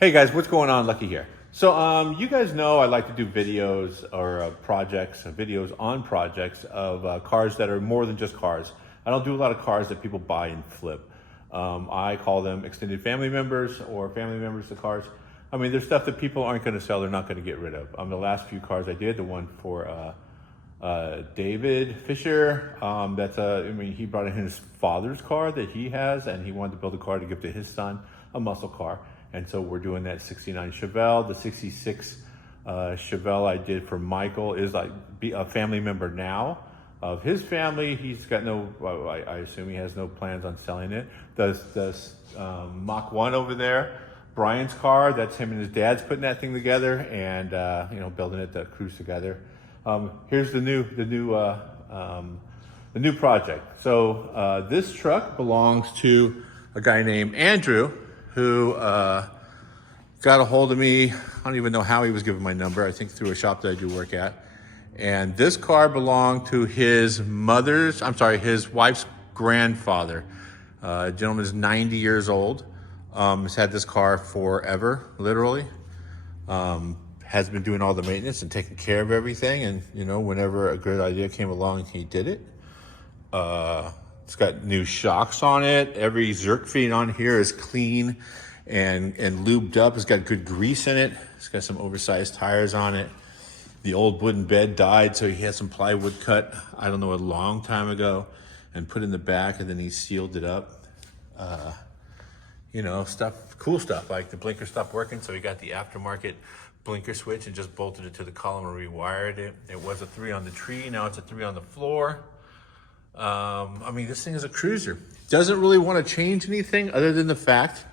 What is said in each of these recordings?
Hey guys, what's going on? Lucky here. So you guys know I like to do videos or videos on projects of cars that are more than just cars. I don't do a lot of cars that people buy and flip. I call them extended family members or family members of cars. I mean, there's stuff that people aren't going to sell, they're not going to get rid of. The last few cars I did, the one for David Fisher, he brought in his father's car that he has, and he wanted to build a car to give to his son, a muscle car. And so we're doing that 69 Chevelle. The 66 Chevelle I did for Michael is a family member now of his family. He's got I assume he has no plans on selling it. The Mach 1 over there, Brian's car, that's him and his dad's putting that thing together and building it to cruise together. Here's the new project. So this truck belongs to a guy named Andrew, who got a hold of me. I don't even know how he was given my number. I think through a shop that I do work at. And this car belonged to his wife's grandfather. The gentleman is 90 years old. Has had this car forever, literally. Has been doing all the maintenance and taking care of everything. And, whenever a good idea came along, he did it. It's got new shocks on it. Every Zerk feed on here is clean and lubed up. It's got good grease in it. It's got some oversized tires on it. The old wooden bed died, so he had some plywood cut, I don't know, a long time ago, and put in the back, and then he sealed it up. Cool stuff, like the blinker stopped working, so he got the aftermarket blinker switch and just bolted it to the column and rewired it. It was a 3 on the tree, now it's a 3 on the floor. This thing is a cruiser. Doesn't really want to change anything other than the fact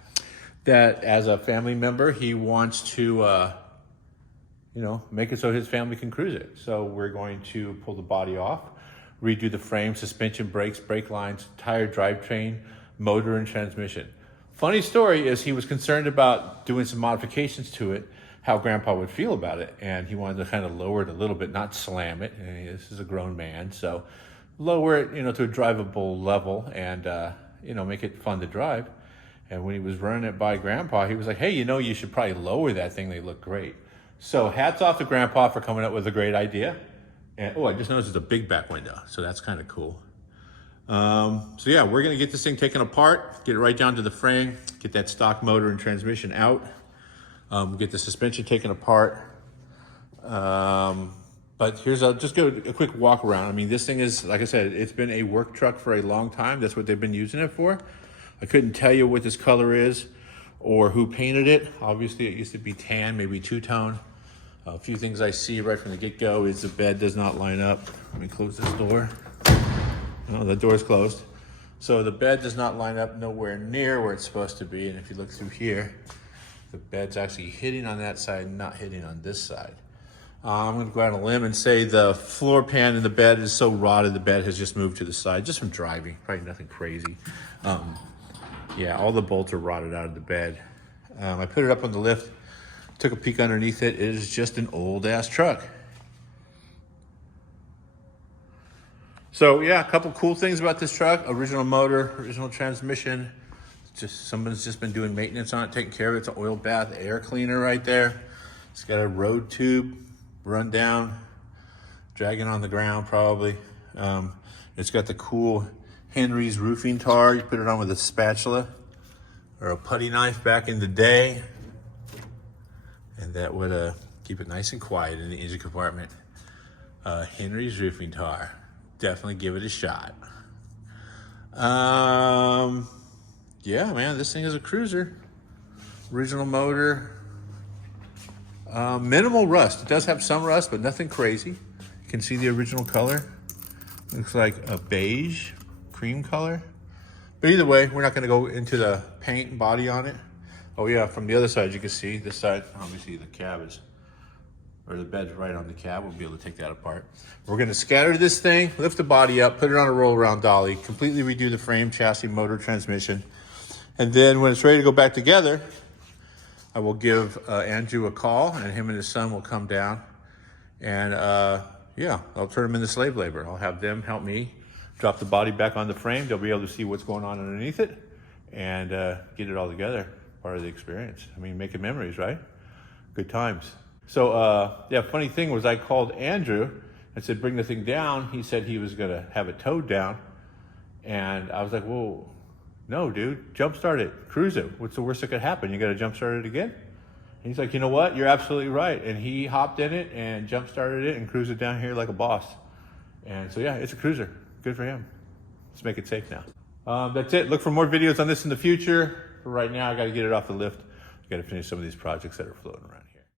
that as a family member, he wants to, make it so his family can cruise it. So we're going to pull the body off, redo the frame, suspension, brakes, brake lines, tire, drivetrain, motor, and transmission. Funny story is he was concerned about doing some modifications to it, how Grandpa would feel about it. And he wanted to kind of lower it a little bit, not slam it. And this is a grown man, so lower it, to a drivable level and, make it fun to drive. And when he was running it by Grandpa, he was like, hey, you should probably lower that thing. They look great. So hats off to Grandpa for coming up with a great idea. And, I just noticed it's a big back window. So that's kind of cool. We're going to get this thing taken apart, get it right down to the frame, get that stock motor and transmission out. Get the suspension taken apart. But I'll just go a quick walk around. This thing is, like I said, it's been a work truck for a long time. That's what they've been using it for. I couldn't tell you what this color is or who painted it. Obviously, it used to be tan, maybe two-tone. A few things I see right from the get-go is the bed does not line up. Let me close this door. Oh, the door's closed. So the bed does not line up nowhere near where it's supposed to be. And if you look through here, the bed's actually hitting on that side, not hitting on this side. I'm going to go out on a limb and say the floor pan in the bed is so rotted, the bed has just moved to the side, just from driving, probably nothing crazy. All the bolts are rotted out of the bed. I put it up on the lift, took a peek underneath it. It is just an old ass truck. So a couple cool things about this truck. Original motor, original transmission. Someone's just been doing maintenance on it, taking care of it. It's an oil bath air cleaner right there. It's got a road tube run down, dragging on the ground probably. It's got the cool Henry's roofing tar. You put it on with a spatula or a putty knife back in the day. And that would keep it nice and quiet in the engine compartment. Henry's roofing tar. Definitely give it a shot. This thing is a cruiser. Original motor. Minimal rust. It does have some rust, but nothing crazy. You can see the original color. Looks like a beige, cream color. But either way, we're not going to go into the paint and body on it. From the other side, you can see this side, obviously the bed's right on the cab. We'll be able to take that apart. We're going to scatter this thing, lift the body up, put it on a roll around dolly, completely redo the frame, chassis, motor, transmission. And then when it's ready to go back together, I will give Andrew a call, and him and his son will come down. And I'll turn them into slave labor. I'll have them help me drop the body back on the frame. They'll be able to see what's going on underneath it and get it all together. part of the experience. I mean, making memories, right? Good times. So yeah, funny thing was I called Andrew and said, bring the thing down. He said he was gonna have it towed down. And I was like, well, no, dude, jumpstart it, cruise it. What's the worst that could happen? You gotta jumpstart it again? And he's like, you know what? You're absolutely right. And he hopped in it and jumpstarted it and cruised it down here like a boss. And so yeah, it's a cruiser. Good for him. Let's make it safe now. That's it. Look for more videos on this in the future. For right now, I gotta get it off the lift. I gotta finish some of these projects that are floating around.